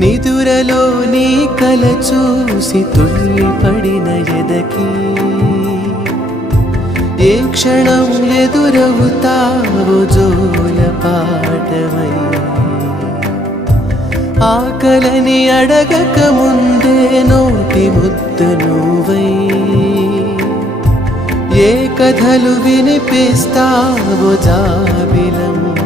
నిదురలో నీ కల చూసి తుళ్ళిపడిన ఎదకి ఏ క్షణం ఎదురవుతావో జోల పాటవై ఆకలని అడగక ముందే నోటి ముద్ద నువ్వై ఏ కథలు వినిపిస్తావో జాబిలమ్మ